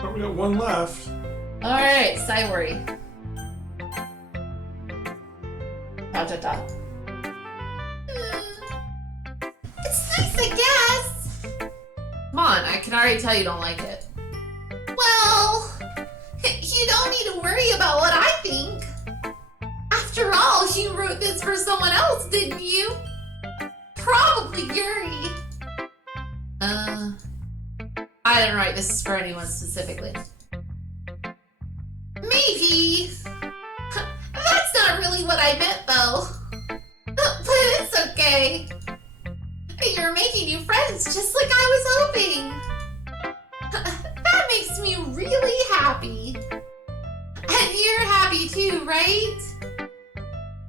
But we got one left. Alright, Sayori. Dot dot dot. It's nice, I guess. Come on, I can already tell you don't like it. Well, you don't need to worry about what I think. After all, you wrote this for someone else, didn't you? Probably Yuri. I didn't write this for anyone specifically. Maybe. That's not really what I meant, though. But it's okay. You're making new friends just like I was hoping. That makes me really happy. And you're happy too, right?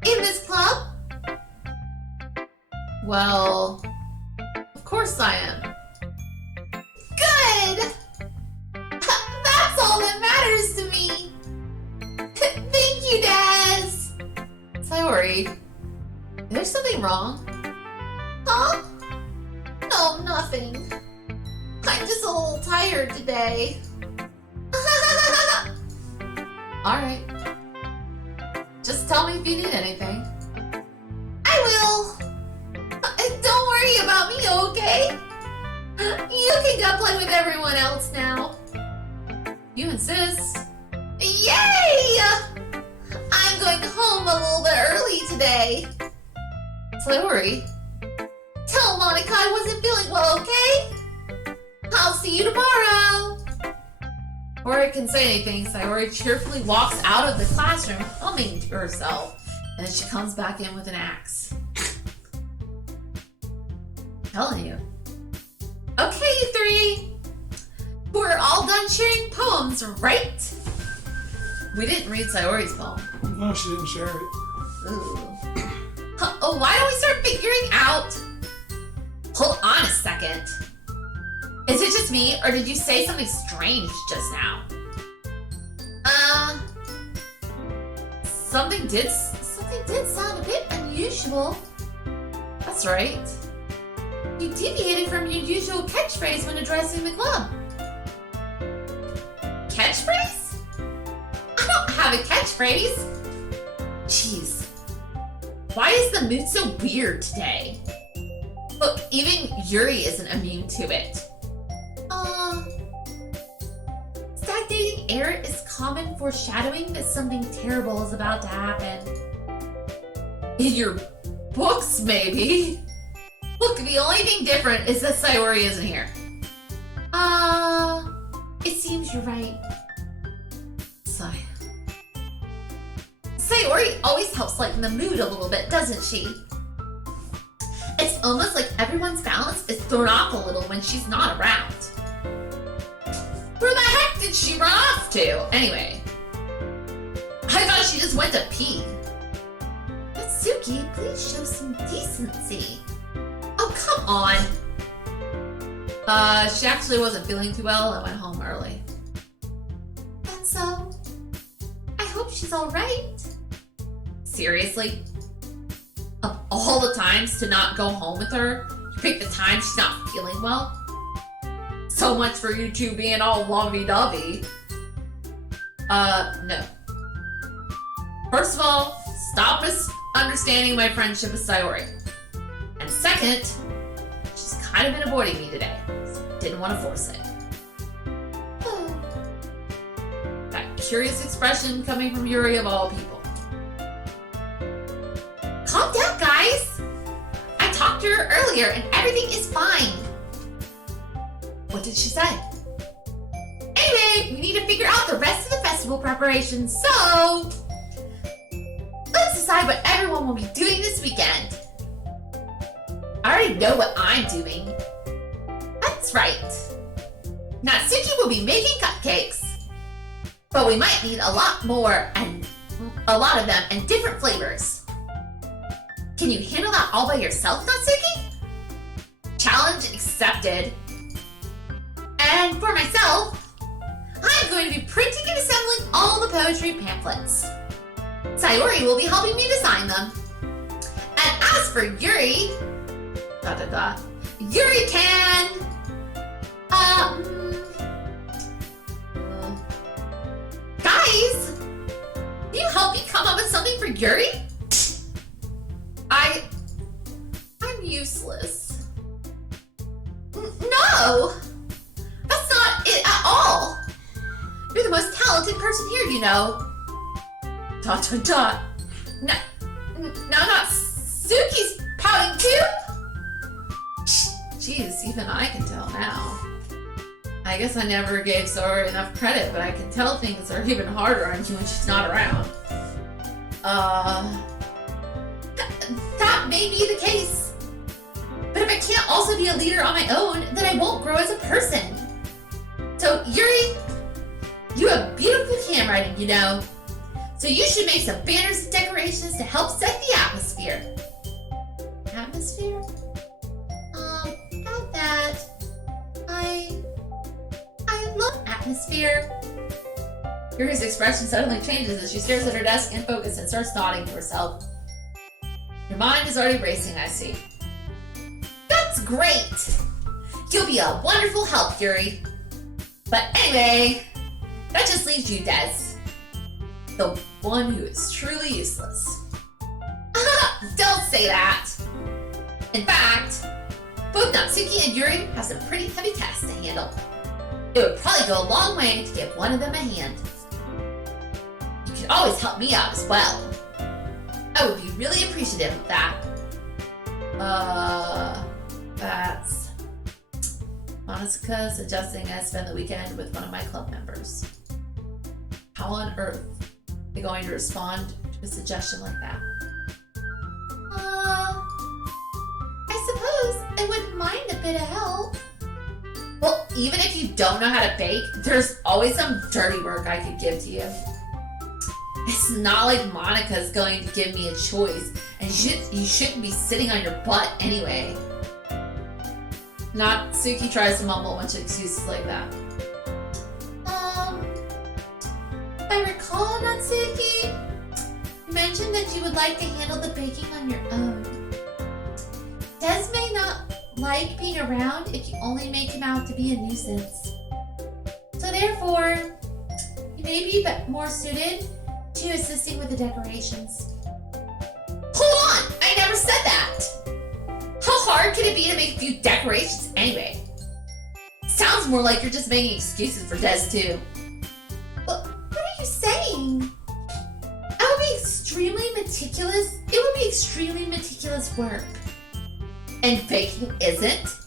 In this club? Well, of course I am. Good! That's all that matters to me. Thank you, Daz. Sayori, is there something wrong? Huh? No, nothing. I'm just a little tired today. Alright. Just tell me if you need anything. I will. Don't worry about me, okay? You can go play with everyone else now. You insist. Yay! I'm going home a little bit early today. Sayori, Tell Monica I wasn't feeling well, okay? I'll see you tomorrow. before I can say anything, Sayori cheerfully walks out of the classroom, humming to herself, and then she comes back in with an axe. Telling you. Okay, you three. We're all done sharing poems, right? We didn't read Sayori's poem. No, she didn't share it. Ooh. Oh, why don't we start figuring out? Hold on a second. Is it just me, or did you say something strange just now? Something did sound a bit unusual. That's right. You deviated from your usual catchphrase when addressing the club. Catchphrase? I don't have a catchphrase. Jeez. Why is the mood so weird today? Look, even Yuri isn't immune to it. Stagnating air is common foreshadowing that something terrible is about to happen. In your books, maybe? Look, the only thing different is that Sayori isn't here. It seems you're right. Sayori always helps lighten the mood a little bit, doesn't she? It's almost like everyone's balance is thrown off a little when she's not around. Where the heck did she run off to? Anyway, I thought she just went to pee. Natsuki, please show some decency. Oh, come on. She actually wasn't feeling too well and went home early. That's so. I hope she's alright. Seriously? Of all the times to not go home with her, you pick the time she's not feeling well? So much for you two being all lovey-dovey. No. First of all, stop misunderstanding my friendship with Sayori. And second, she's kind of been avoiding me today, so didn't want to force it. That curious expression coming from Yuri of all people. Calm down, guys! I talked to her earlier and everything is fine. What did she say? Anyway, we need to figure out the rest of the festival preparations, so let's decide what everyone will be doing this weekend. I already know what I'm doing. That's right. Natsuki will be making cupcakes, but we might need a lot more and a lot of them and different flavors. Can you handle that all by yourself, Natsuki? Challenge accepted. And for myself, I'm going to be printing and assembling all the poetry pamphlets. Sayori will be helping me design them. And as for Yuri, Yuri can, Yuri? I'm useless. No! That's not it at all! You're the most talented person here, you know. ... No, not Suki's pouting too? Jeez, even I can tell now. I guess I never gave Sora enough credit, but I can tell things are even harder on you when she's not around. That may be the case. But if I can't also be a leader on my own, then I won't grow as a person. So, Yuri, you have beautiful handwriting, you know. So you should make some banners and decorations to help set the atmosphere. Atmosphere? About that, I love atmosphere. Yuri's expression suddenly changes as she stares at her desk in focus and starts nodding to herself. Your mind is already racing, I see. That's great! You'll be a wonderful help, Yuri. But anyway, that just leaves you, Des. The one who is truly useless. Don't say that! In fact, both Natsuki and Yuri have some pretty heavy tasks to handle. It would probably go a long way to give one of them a hand. You can always help me out as well. I would be really appreciative of that. That's... Monica suggesting I spend the weekend with one of my club members. How on earth are they going to respond to a suggestion like that? I suppose I wouldn't mind a bit of help. Well, even if you don't know how to bake, there's always some dirty work I could give to you. It's not like Monica's going to give me a choice, and you shouldn't be sitting on your butt anyway. Natsuki tries to mumble a bunch of excuses like that. If I recall, Natsuki, you mentioned that you would like to handle the baking on your own. Des may not like being around if you only make him out to be a nuisance. So therefore, you may be more suited to assisting with the decorations. Hold on! I never said that! How hard can it be to make a few decorations anyway? Sounds more like you're just making excuses for Des too. What are you saying? I would be extremely meticulous. It would be extremely meticulous work. And baking isn't?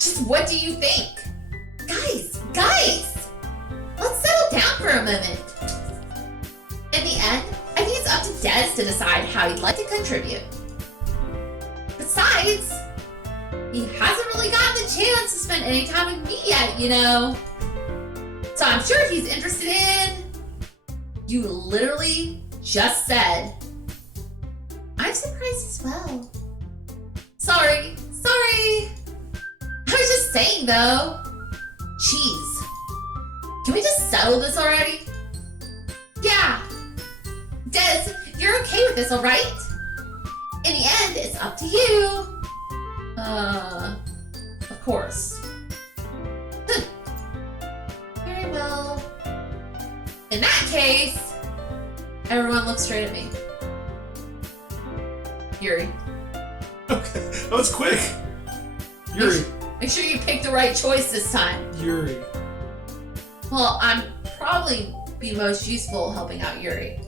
Just what do you think? Guys! Let's settle down for a moment. In the end, I think it's up to Des to decide how he'd like to contribute. Besides, he hasn't really gotten the chance to spend any time with me yet, you know. So I'm sure he's interested in... You literally just said... I'm surprised as well. Sorry. I was just saying, though. Jeez. Can we just settle this already? Yeah. Des, you're okay with this, alright? In the end, it's up to you. Of course. Very well. In that case, everyone look straight at me. Yuri. Okay, that was quick. Yuri. Make sure you pick the right choice this time. Yuri. Well, I'm probably be most useful helping out Yuri.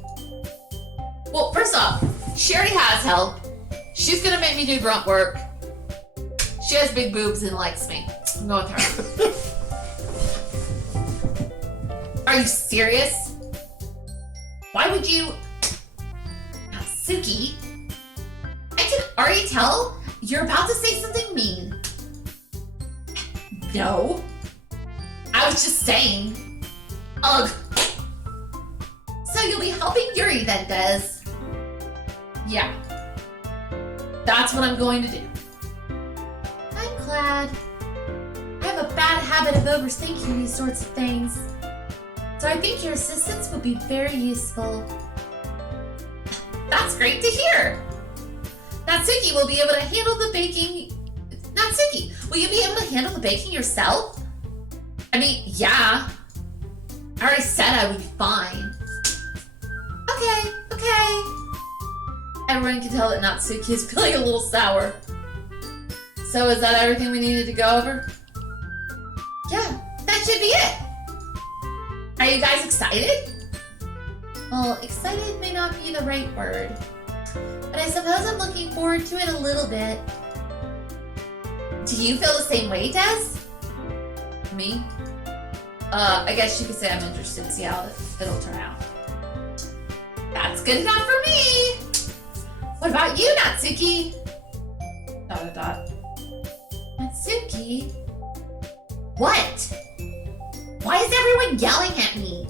Well, first off, she already has help. She's gonna make me do grunt work. She has big boobs and likes me. I'm going with her. Are you serious? Why would you... Natsuki? I can already tell you're about to say something mean. No. I was just saying. Ugh. So you'll be helping Yuri then, Des? Yeah. That's what I'm going to do. I'm glad. I have a bad habit of overthinking these sorts of things. So I think your assistance would be very useful. That's great to hear. Natsuki will be able to handle the baking. Natsuki, will you be able to handle the baking yourself? I mean, yeah. I already said I would be fine. Okay. Everyone can tell that Natsuki is feeling a little sour. So is that everything we needed to go over? Yeah, that should be it. Are you guys excited? Well, excited may not be the right word, but I suppose I'm looking forward to it a little bit. Do you feel the same way, Des? Me? I guess you could say I'm interested to see how it'll turn out. That's good enough for me. What about you, Natsuki? ... Natsuki? What? Why is everyone yelling at me?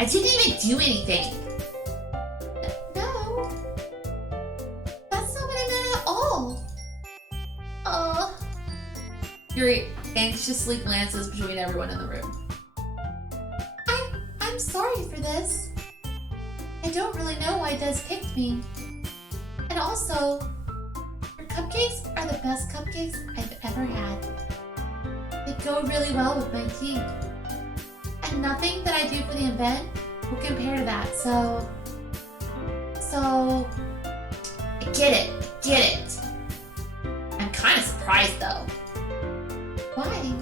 I didn't even do anything. No. That's not what I meant at all. Yuri anxiously glances between everyone in the room. I'm sorry for this. I don't really know why Des picked me. And also, your cupcakes are the best cupcakes I've ever had. They go really well with my tea. And nothing that I do for the event will compare to that, so... Get it. I'm kind of surprised though. Why?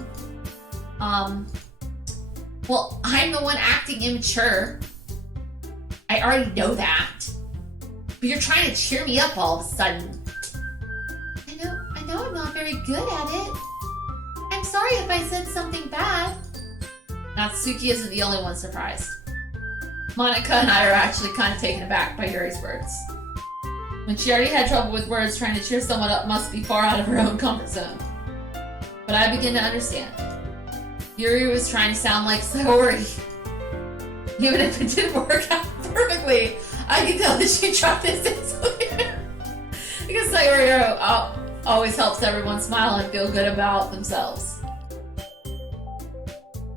Well, I'm the one acting immature. I already know that. But you're trying to cheer me up all of a sudden. I know I'm not very good at it. I'm sorry if I said something bad. Natsuki isn't the only one surprised. Monica and I are actually kind of taken aback by Yuri's words. When she already had trouble with words, trying to cheer someone up must be far out of her own comfort zone. But I begin to understand. Yuri was trying to sound like Sayori. Even if it didn't work out perfectly, I can tell that she tried to say something. Because Sayori always helps everyone smile and feel good about themselves.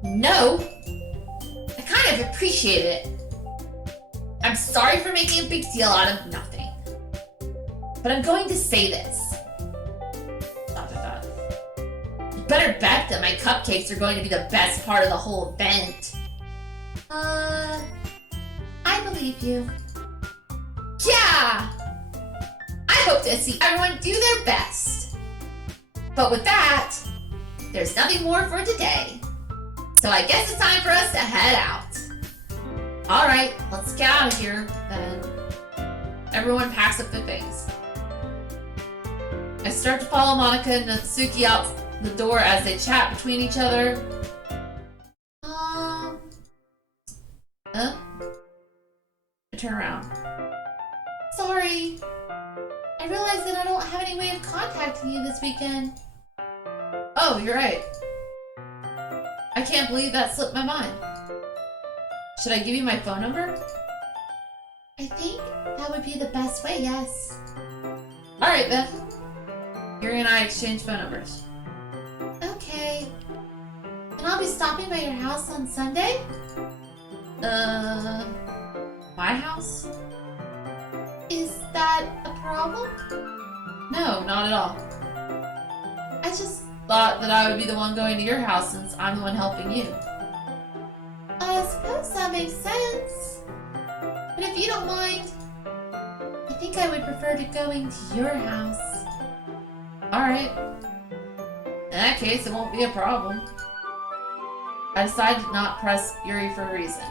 No, I kind of appreciate it. I'm sorry for making a big deal out of nothing. But I'm going to say this. ... You better bet that my cupcakes are going to be the best part of the whole event. I believe you. Yeah! I hope to see everyone do their best. But with that, there's nothing more for today. So I guess it's time for us to head out. Alright, let's get out of here, then. Everyone packs up their things. I start to follow Monica and Natsuki out the door as they chat between each other. Huh? I turn around. Sorry. I realized that I don't have any way of contacting you this weekend. Oh, you're right. I can't believe that slipped my mind. Should I give you my phone number? I think that would be the best way, yes. Alright then. Yuri and I exchange phone numbers. Okay. And I'll be stopping by your house on Sunday? My house? Is that a problem? No, not at all. I just Thought that I would be the one going to your house since I'm the one helping you. I suppose that makes sense. But if you don't mind, I think I would prefer to going to your house. Alright. In that case, it won't be a problem. I decided to not press Yuri for a reason.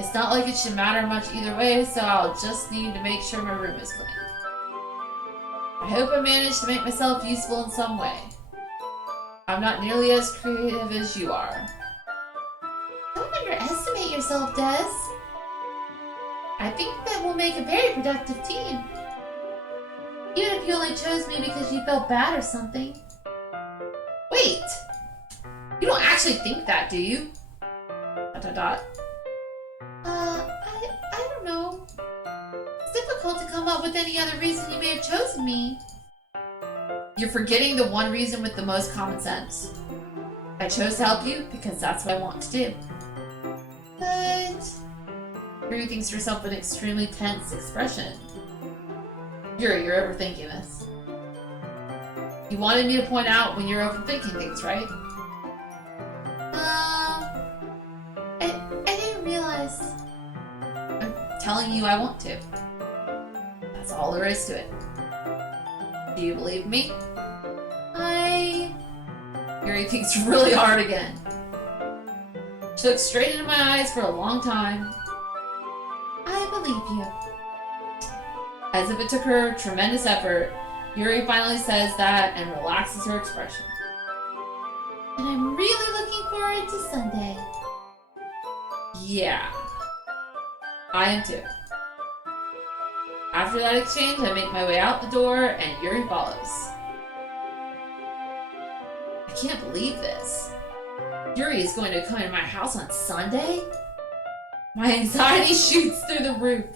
It's not like it should matter much either way, so I'll just need to make sure my room is clean. I hope I managed to make myself useful in some way. I'm not nearly as creative as you are. Don't underestimate yourself, Des. I think that we'll make a very productive team. Even if you only chose me because you felt bad or something. Wait! You don't actually think that, do you? ... I don't know. It's difficult to come up with any other reason you may have chosen me. You're forgetting the one reason with the most common sense. I chose to help you because that's what I want to do. But... Yuri thinks to herself with an extremely tense expression. Yuri, you're overthinking this. You wanted me to point out when you're overthinking things, right? I didn't realize. I'm telling you I want to. That's all there is to it. Do you believe me? Yuri thinks really hard again. She looked straight into my eyes for a long time. I believe you. As if it took her tremendous effort, Yuri finally says that and relaxes her expression. And I'm really looking forward to Sunday. Yeah. I am too. After that exchange, I make my way out the door and Yuri follows. I can't believe this. Yuri is going to come to my house on Sunday? My anxiety shoots through the roof.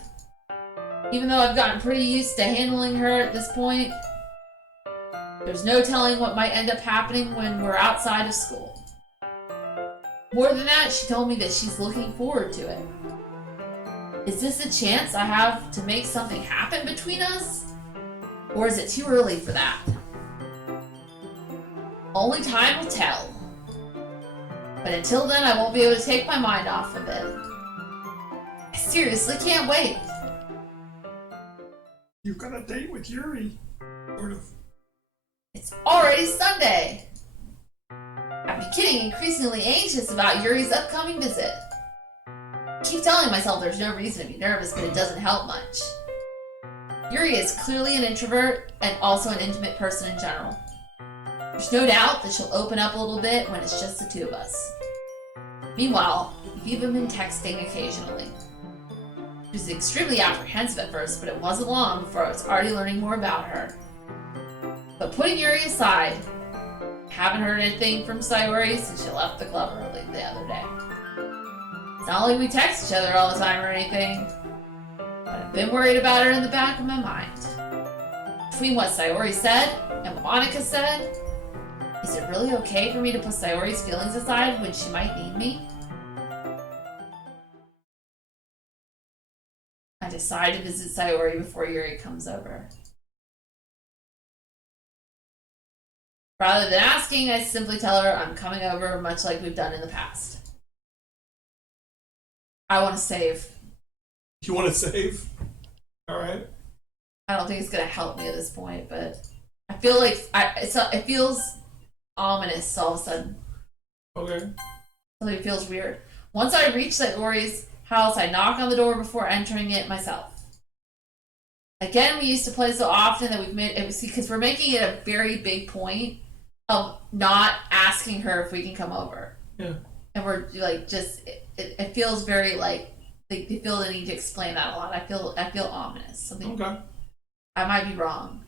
Even though I've gotten pretty used to handling her at this point, there's no telling what might end up happening when we're outside of school. More than that, she told me that she's looking forward to it. Is this a chance I have to make something happen between us? Or is it too early for that? Only time will tell. But until then, I won't be able to take my mind off of it. I seriously can't wait. You've got a date with Yuri. Sort of. It's already Sunday. I'm getting increasingly anxious about Yuri's upcoming visit. I keep telling myself there's no reason to be nervous, but it doesn't help much. Yuri is clearly an introvert and also an intimate person in general. There's no doubt that she'll open up a little bit when it's just the two of us. Meanwhile, we've even been texting occasionally. She was extremely apprehensive at first, but it wasn't long before I was already learning more about her. But putting Yuri aside, I haven't heard anything from Sayori since she left the club early the other day. It's not like we text each other all the time or anything, but I've been worried about her in the back of my mind. Between what Sayori said and what Monica said, is it really okay for me to put Sayori's feelings aside when she might need me? I decide to visit Sayori before Yuri comes over. Rather than asking, I simply tell her I'm coming over, much like we've done in the past. I want to save. You want to save? Alright. I don't think it's going to help me at this point, but I feel like it feels ominous all of a sudden. Okay. Something feels weird. Once I reach Sayori's house, I knock on the door before entering it myself. Again, we used to play so often that we've made it because we're making it a very big point of not asking her if we can come over. Yeah. And we're like, just it feels very like they feel the need to explain that a lot. I feel ominous. Something. Okay. I might be wrong.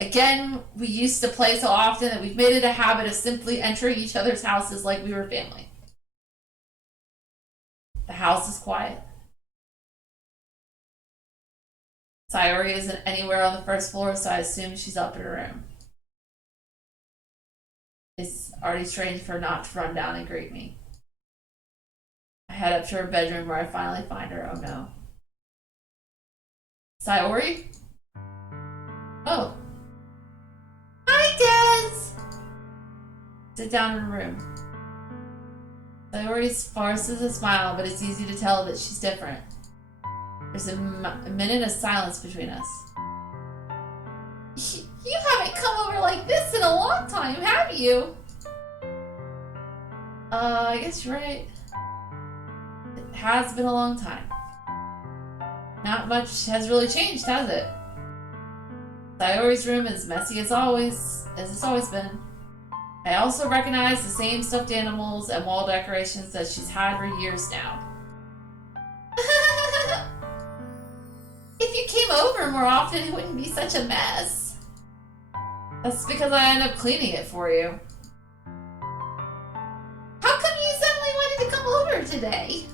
Again, we used to play so often that we've made it a habit of simply entering each other's houses like we were family. The house is quiet. Sayori isn't anywhere on the first floor, so I assume she's up in her room. It's already strange for her not to run down and greet me. I head up to her bedroom where I finally find her. Oh no. Sayori? Oh. Hi, Des! Sit down in her room. Sayori forces a smile, but it's easy to tell that she's different. There's a minute of silence between us. You haven't come over like this in a long time, have you? I guess you're right. It has been a long time. Not much has really changed, has it? Sayori's room is messy as always, as it's always been. I also recognize the same stuffed animals and wall decorations that she's had for years now. If you came over more often, it wouldn't be such a mess. That's because I end up cleaning it for you. How come you suddenly wanted to come over today?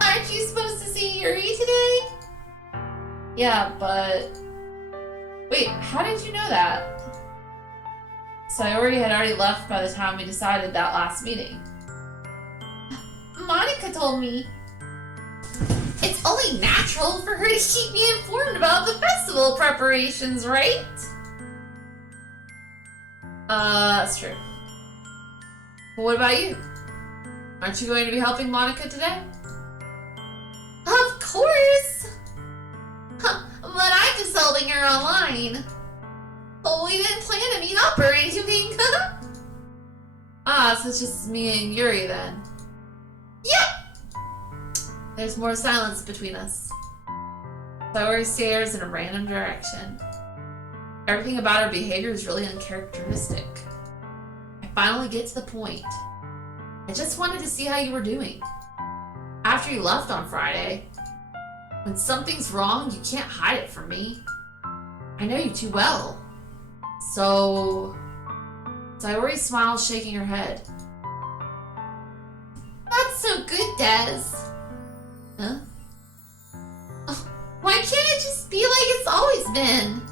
Aren't you supposed to see Yuri today? Yeah, but... Wait, how did you know that? Sayori had already left by the time we decided that last meeting. Monica told me. It's only natural for her to keep me informed about the festival preparations, right? That's true. But what about you? Aren't you going to be helping Monica today? Of course! her online. But we didn't plan to meet up or anything. Ah, so it's just me and Yuri then. Yep. There's more silence between us. Sayori stares in a random direction. Everything about her behavior is really uncharacteristic. I finally get to the point. I just wanted to see how you were doing. After you left on Friday, when something's wrong, you can't hide it from me. I know you too well. So... Sayori smiles, shaking her head. That's so good, Des. Huh? Oh, why can't it just be like it's always been?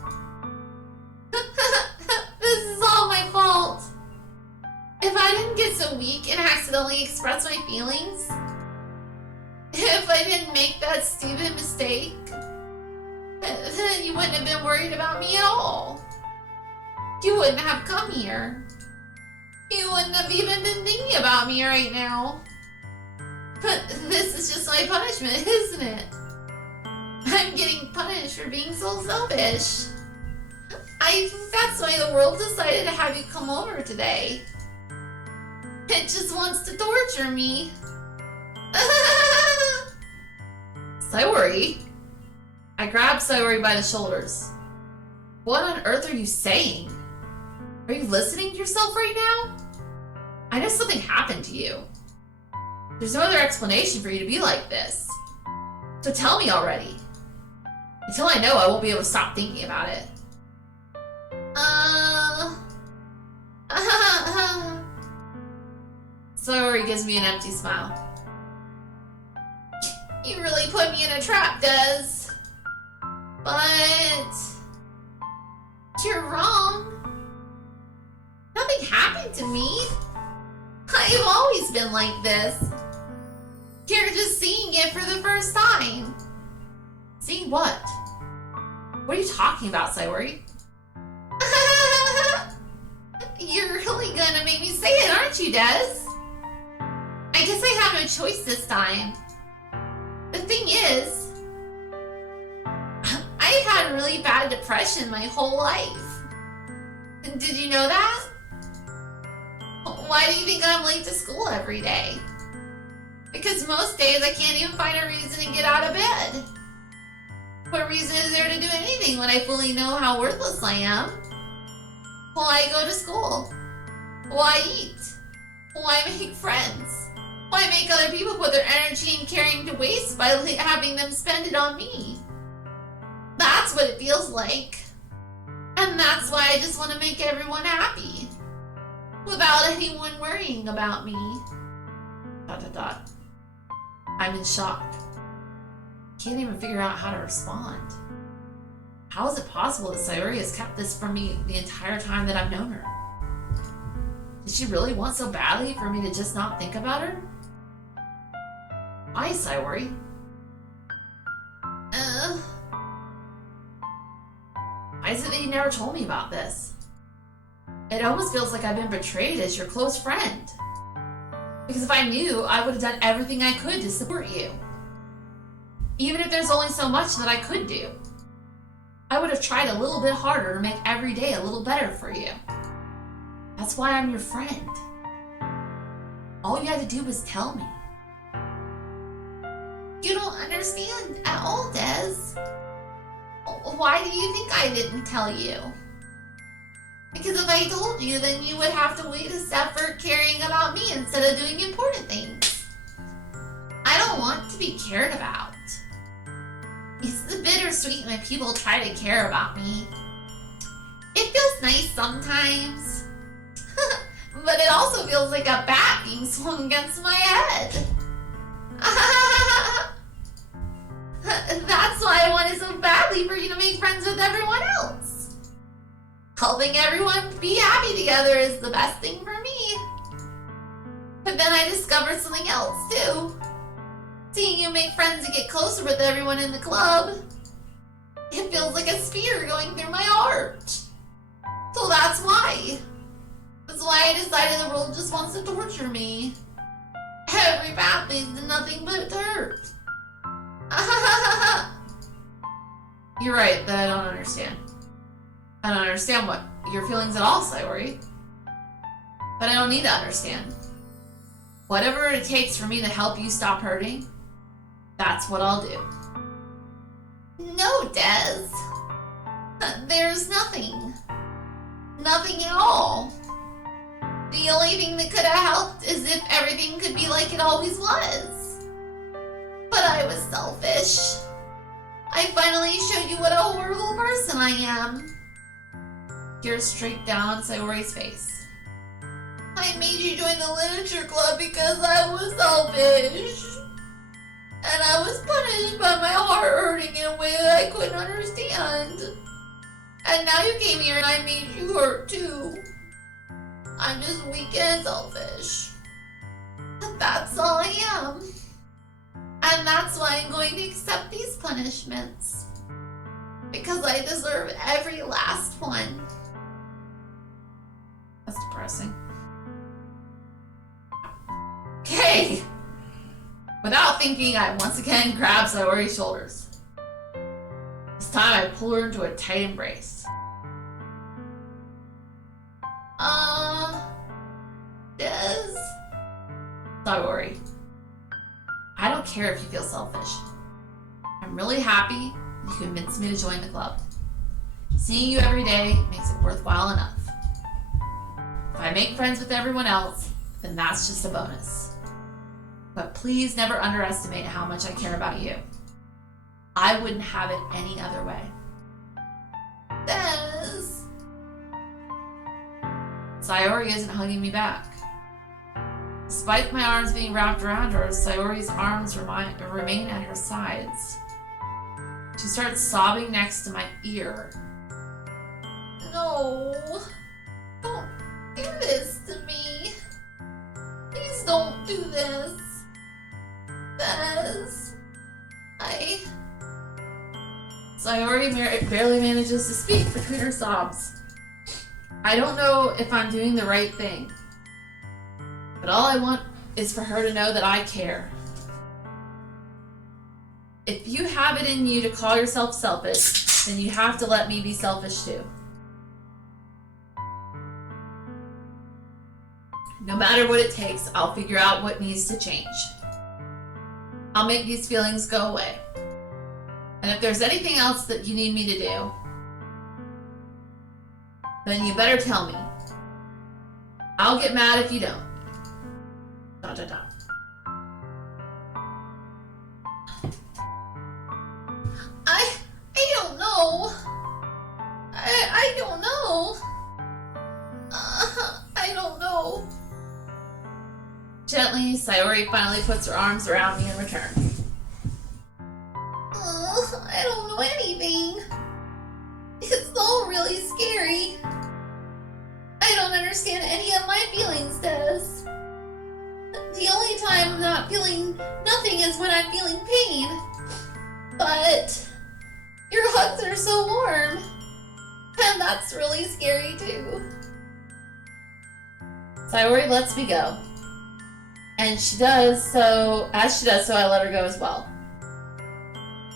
This is all my fault. If I didn't get so weak and accidentally express my feelings, if I didn't make that stupid mistake, then you wouldn't have been worried about me at all. You wouldn't have come here. You wouldn't have even been thinking about me right now. But this is just my punishment, isn't it? I'm getting punished for being so selfish. I think that's why the world decided to have you come over today. It just wants to torture me. Sayori? I grab Sayori by the shoulders. What on earth are you saying? Are you listening to yourself right now? I know something happened to you. There's no other explanation for you to be like this. So tell me already. Until I know, I won't be able to stop thinking about it. Sayori gives me an empty smile. You really put me in a trap, Des. But... you're wrong. Nothing happened to me. I've always been like this. You're just seeing it for the first time. Seeing what? What are you talking about, Sayori? You're really gonna make me say it, aren't you, Des? I guess I have no choice this time. The thing is, I've had really bad depression my whole life. Did you know that? Why do you think I'm late to school every day? Because most days I can't even find a reason to get out of bed. What reason is there to do anything when I fully know how worthless I am? Why go to school? Why eat? Why make friends? Why make other people put their energy and caring to waste by having them spend it on me? That's what it feels like. And that's why I just want to make everyone happy. Without anyone worrying about me. ... I'm in shock. Can't even figure out how to respond. How is it possible that Sayori has kept this from me the entire time that I've known her? Did she really want so badly for me to just not think about her? Why, Sayori? Why is it that you never told me about this? It almost feels like I've been betrayed as your close friend. Because if I knew, I would have done everything I could to support you. Even if there's only so much that I could do. I would have tried a little bit harder to make every day a little better for you. That's why I'm your friend. All you had to do was tell me. You don't understand at all, Des. Why do you think I didn't tell you? Because if I told you, then you would have to wait a step for caring about me instead of doing important things. I don't want to be cared about. It's the bittersweet when people try to care about me. It feels nice sometimes. But it also feels like a bat being swung against my head. That's why I wanted so badly for you to make friends with everyone else. Helping everyone be happy together is the best thing for me. But then I discovered something else too. Seeing you make friends and get closer with everyone in the club, it feels like a spear going through my heart. So that's why. That's why I decided the world just wants to torture me. Every path leads to nothing but dirt. You're right that I don't understand. I don't understand what your feelings at all, Sayori. But I don't need to understand. Whatever it takes for me to help you stop hurting, that's what I'll do. No, Des. There's nothing. Nothing at all. The only thing that could have helped is if everything could be like it always was. But I was selfish. I finally showed you what a horrible person I am. Tears streaked down Sayori's face. I made you join the literature club because I was selfish. And I was punished by my heart hurting in a way that I couldn't understand. And now you came here and I made you hurt too. I'm just weak and selfish. That's all I am. And that's why I'm going to accept these punishments. Because I deserve every last one. That's depressing. Okay! Without thinking, I once again grabbed Sayori's shoulders. This time I pulled her into a tight embrace. Des? Sayori, I don't care if you feel selfish. I'm really happy you convinced me to join the club. Seeing you every day makes it worthwhile enough. If I make friends with everyone else, then that's just a bonus. But please never underestimate how much I care about you. I wouldn't have it any other way. Des? Sayori isn't hugging me back. Despite my arms being wrapped around her, Sayori's arms remain at her sides. She starts sobbing next to my ear. No. Don't do this to me. Please don't do this. Des. Sayori barely manages to speak between her sobs. I don't know if I'm doing the right thing, but all I want is for her to know that I care. If you have it in you to call yourself selfish, then you have to let me be selfish too. No matter what it takes, I'll figure out what needs to change. I'll make these feelings go away. And if there's anything else that you need me to do, then you better tell me. I'll get mad if you don't. Dot, dot, dot. I don't know. I don't know. I don't know. Gently, Sayori finally puts her arms around me in return. I don't know anything. It's all really scary. I don't understand any of my feelings, Des. The only time I'm not feeling nothing is when I'm feeling pain. But your hugs are so warm. And that's really scary too. Sayori lets me go. And she does so, as she does so, I let her go as well.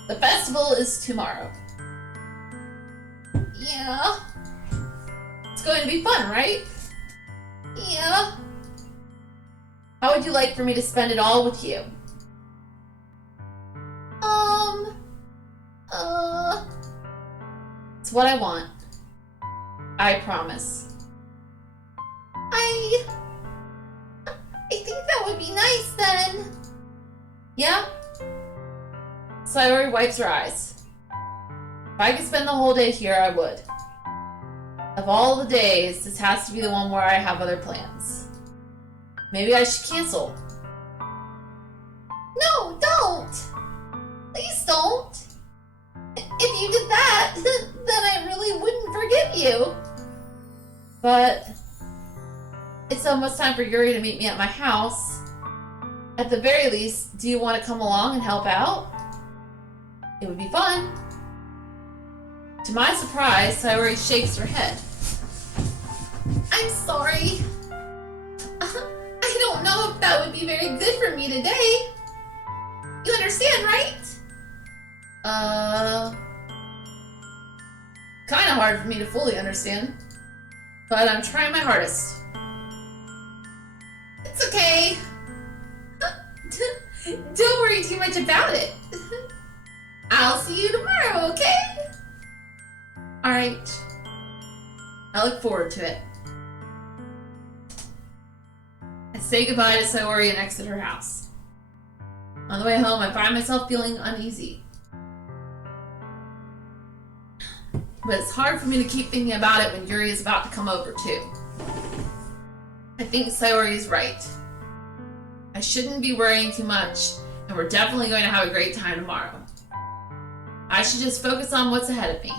The festival is tomorrow. Yeah. It's going to be fun, right? Yeah. How would you like for me to spend it all with you? It's what I want. I promise. I think that would be nice then. Yeah? Sayori wipes her eyes. If I could spend the whole day here, I would. Of all the days, this has to be the one where I have other plans. Maybe I should cancel. No, don't. Please don't. If you did that, then I really wouldn't forgive you. But it's almost time for Yuri to meet me at my house. At the very least, do you want to come along and help out? It would be fun. To my surprise, Sayori shakes her head. I'm sorry. I don't know if that would be very good for me today. You understand, right? kind of hard for me to fully understand, but I'm trying my hardest. It's okay. Don't worry too much about it. I'll see you tomorrow, okay? Alright. I look forward to it. I say goodbye to Sayori and exit her house. On the way home, I find myself feeling uneasy. But it's hard for me to keep thinking about it when Yuri is about to come over too. I think Sayori is right. I shouldn't be worrying too much, and we're definitely going to have a great time tomorrow. I should just focus on what's ahead of me.